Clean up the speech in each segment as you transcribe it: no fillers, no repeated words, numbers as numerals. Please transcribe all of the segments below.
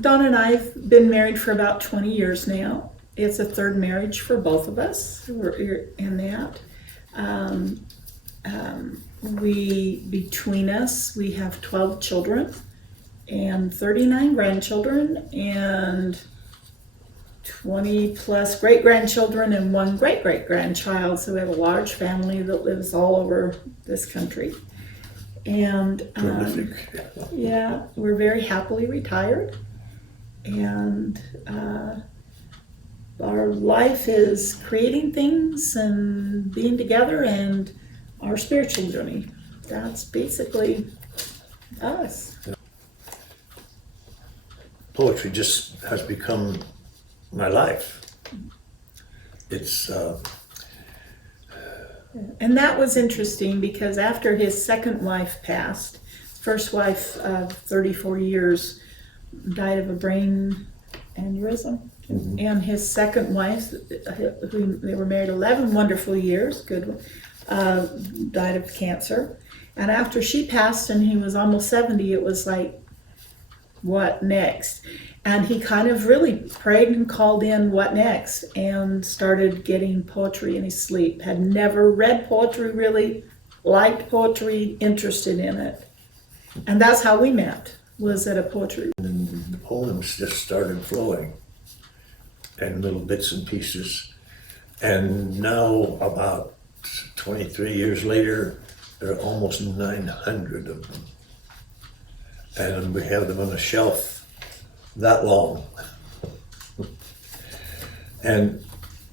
Don and I have been married for about 20 years now. It's a third marriage for both of us. We're in that. Um, Between us, we have 12 children and 39 grandchildren and 20 plus great-grandchildren and one great-great-grandchild. So we have a large family that lives all over this country. And yeah, we're very happily retired. And our life is creating things and being together and our spiritual journey. That's basically us. Poetry just has become my life. It's And that was interesting because after his second wife passed, first wife of 34 years died of a brain aneurysm. Mhm. And his second wife, who they were married 11 wonderful years, died of cancer. And after she passed and he was almost 70, it was like, what next? And he kind of really prayed and called in what next and started getting poetry in his sleep. Had never read poetry really, liked poetry, interested in it. And that's how we met, was at a poetry. and the poems just started flowing in little bits and pieces. And now, about 23 years later, there are almost 900 of them. And we have them on a shelf that long. And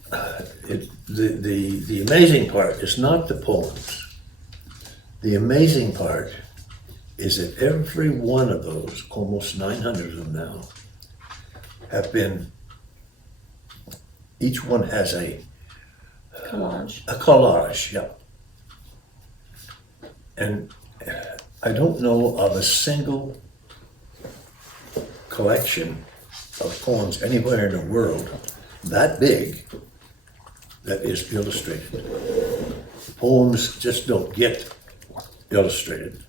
the amazing part is not the poems. The amazing part is that every one of those, almost 900 of them now, have been, each one has a Collage. collage, yeah. And I don't know of a single collection of poems anywhere in the world that big that is illustrated. Poems just don't get illustrated,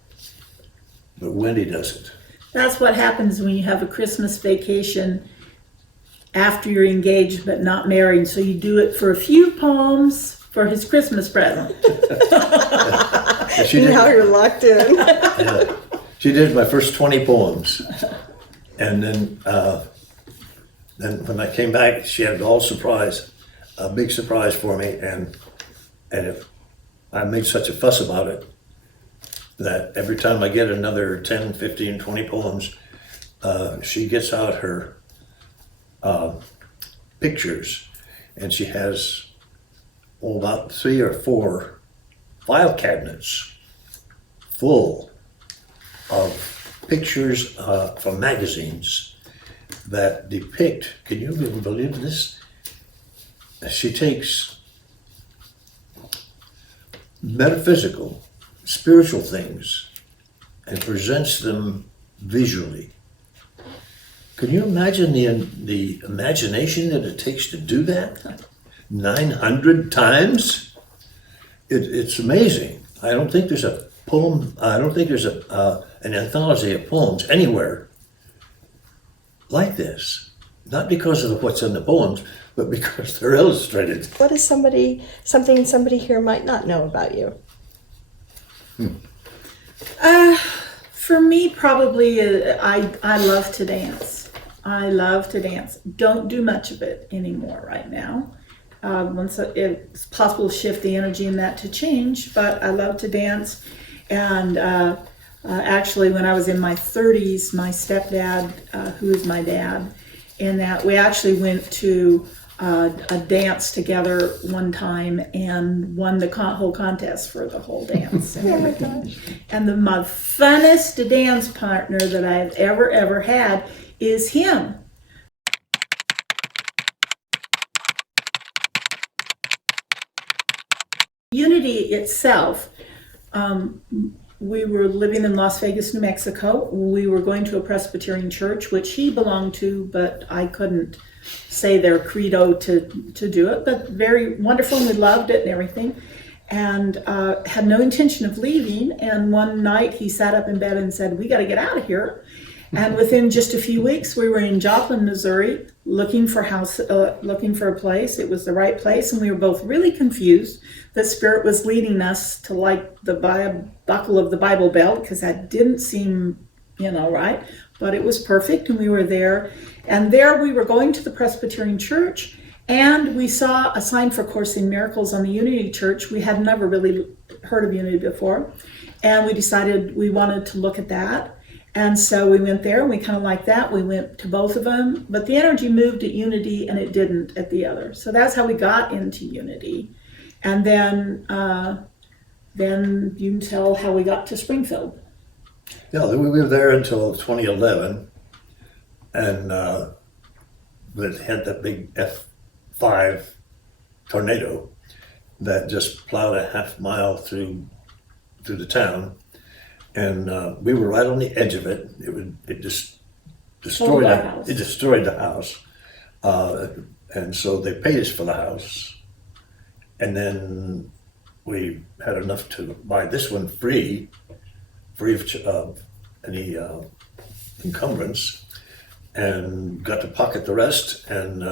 but Wendy does it. That's what happens when you have a Christmas vacation after you're engaged but not married. So you do it for a few poems for his Christmas present. She did, Now you're locked in. she did my first 20 poems. And then when I came back, she had a big surprise for me. And I made such a fuss about it that every time I get another 10, 15, 20 poems, she gets out her pictures, and she has about 3 or 4 file cabinets full of pictures from magazines that depict, can you even believe this? She takes metaphysical, spiritual things and presents them visually. Can you imagine the imagination that it takes to do that? 900 times? It's amazing. I don't think there's a poem, I don't think there's an anthology of poems anywhere like this. Not because of what's in the poems, but because they're illustrated. What is something somebody here might not know about you? For me, probably, I love to dance. I love to dance. Don't do much of it anymore right now. Once it's possible to shift the energy in that to change, but I love to dance. And actually, when I was in my 30s, my stepdad, who is my dad, and that we actually went to a dance together one time and won the whole contest for the whole dance. Oh my gosh. And my funnest dance partner that I've ever had is him. Unity itself, we were living in Las Vegas, New Mexico. We were going to a Presbyterian church, which he belonged to, but I couldn't say their credo to do it, but very wonderful, and we loved it and everything, and had no intention of leaving. And one night he sat up in bed and said, "We got to get out of here." And within just a few weeks, we were in Joplin, Missouri, looking for a place. It was the right place, and we were both really confused that Spirit was leading us to like the buckle of the Bible Belt, because that didn't seem, right. But it was perfect, and we were there. And there we were going to the Presbyterian Church, and we saw a sign for Course in Miracles on the Unity Church. We had never really heard of Unity before, and we decided we wanted to look at that. And so we went there, and we kind of liked that. We went to both of them, but the energy moved at Unity and it didn't at the other. So that's how we got into Unity. And then you can tell how we got to Springfield. Yeah, we were there until 2011, and it had that big F5 tornado that just plowed a half mile through the town. And we were right on the edge of it. It just destroyed the house. And so they paid us for the house. And then we had enough to buy this one free of any encumbrance, and got to pocket the rest. And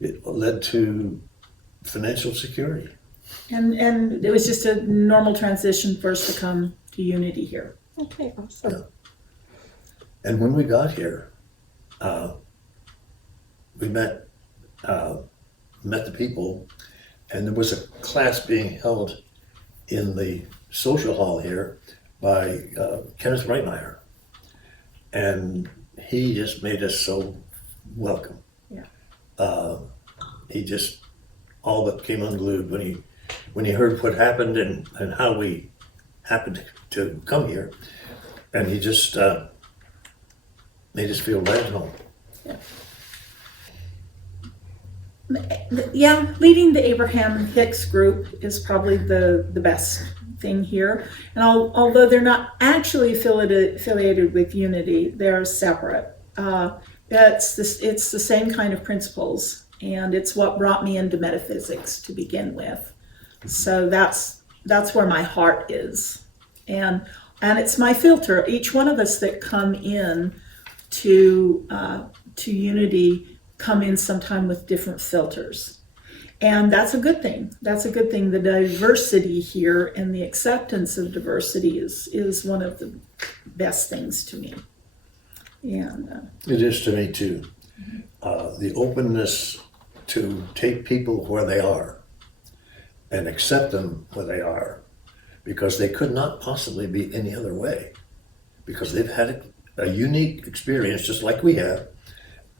it led to financial security. And it was just a normal transition for us to come to Unity here. Okay, awesome. Yeah. And when we got here, we met the people, and there was a class being held in the social hall here by Kenneth Reitmeyer. And he just made us so welcome. Yeah. He just all but came unglued when he heard what happened and how we happened to come here, and he just made us feel right at home. Yeah, leading the Abraham Hicks group is probably the best thing here. And although they're not actually affiliated with Unity, they're separate. It's the same kind of principles, and it's what brought me into metaphysics to begin with. So that's where my heart is, and it's my filter. Each one of us that come in to Unity come in sometime with different filters, and that's a good thing. That's a good thing. The diversity here and the acceptance of diversity is one of the best things to me. And it is to me too. The openness to take people where they are and accept them where they are, because they could not possibly be any other way, because they've had a unique experience just like we have.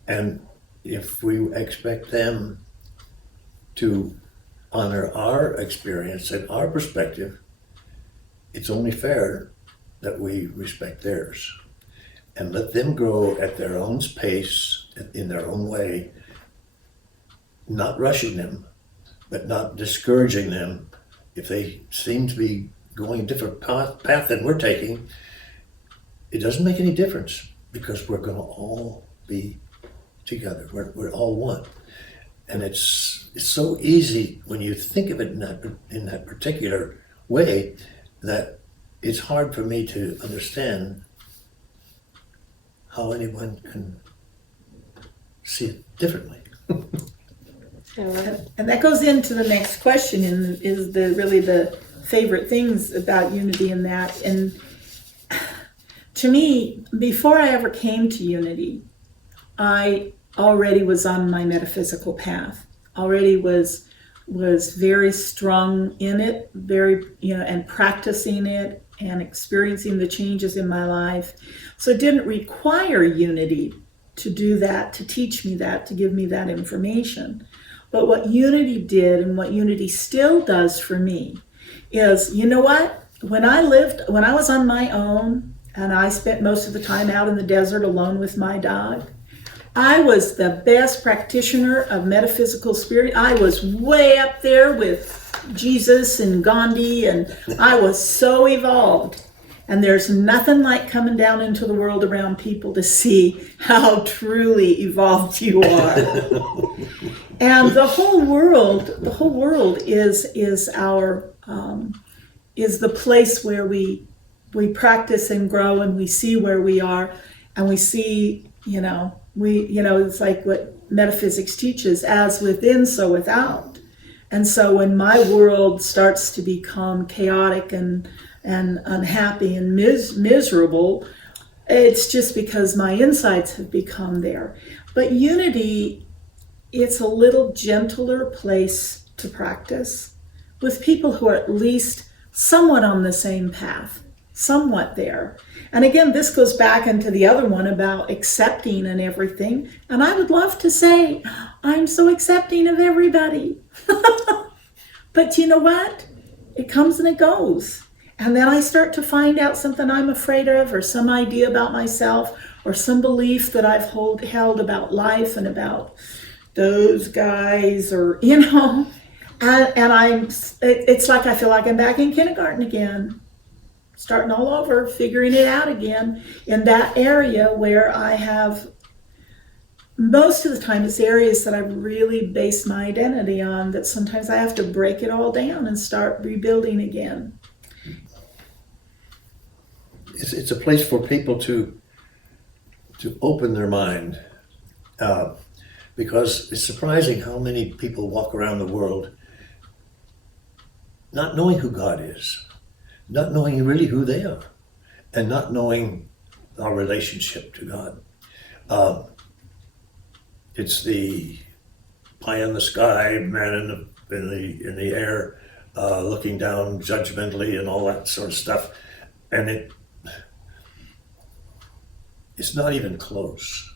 And if we expect them to honor our experience and our perspective, it's only fair that we respect theirs and let them grow at their own pace, in their own way, not rushing them, but not discouraging them if they seem to be going a different path than we're taking. It doesn't make any difference, because we're going to all be together. We're all one, and it's so easy when you think of it in that particular way that it's hard for me to understand how anyone can see it differently. And that goes into the next question, and is really the favorite things about Unity in that. And to me, before I ever came to Unity, I already was on my metaphysical path. Already was very strong in it, and practicing it and experiencing the changes in my life. So it didn't require Unity to do that, to teach me that, to give me that information. But what Unity did, and what Unity still does for me, is, you know what? When I was on my own, and I spent most of the time out in the desert alone with my dog, I was the best practitioner of metaphysical spirit. I was way up there with Jesus and Gandhi, and I was so evolved. And there's nothing like coming down into the world around people to see how truly evolved you are. And the whole world is the place where we we practice and grow, and we see where we are, and we see, it's like what metaphysics teaches, as within, so without. And so when my world starts to become chaotic and unhappy and miserable, it's just because my insides have become there. But unity, it's a little gentler place to practice with people who are at least somewhat on the same path, somewhat there. And again, this goes back into the other one about accepting and everything. And I would love to say, I'm so accepting of everybody. But you know what? It comes and it goes. And then I start to find out something I'm afraid of, or some idea about myself, or some belief that I've held about life and about those guys, or, and it's like I feel like I'm back in kindergarten again, starting all over, figuring it out again in that area where I have, most of the time it's areas that I've really based my identity on, that sometimes I have to break it all down and start rebuilding again. It's a place for people to open their mind, because it's surprising how many people walk around the world not knowing who God is, not knowing really who they are, and not knowing our relationship to God. It's the pie in the sky, man in the air, looking down judgmentally and all that sort of stuff, and it's not even close.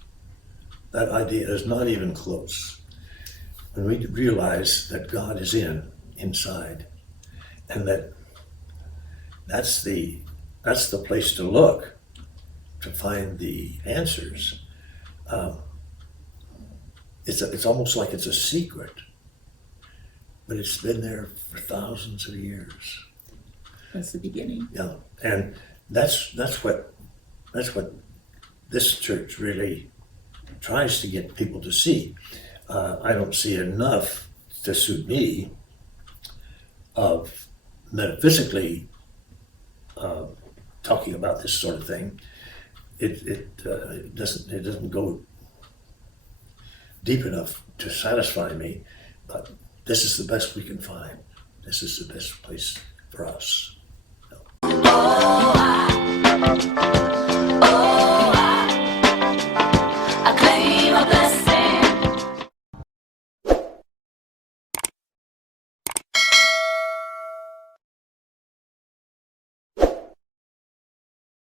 That idea is not even close. When we realize that God is inside, and that's the place to look to find the answers. It's almost like it's a secret, but it's been there for thousands of years. That's the beginning. Yeah, and that's what this church really tries to get people to see. I don't see enough to suit me of metaphysically talking about this sort of thing. It doesn't go deep enough to satisfy me, but this is the best we can find. This is the best place for us.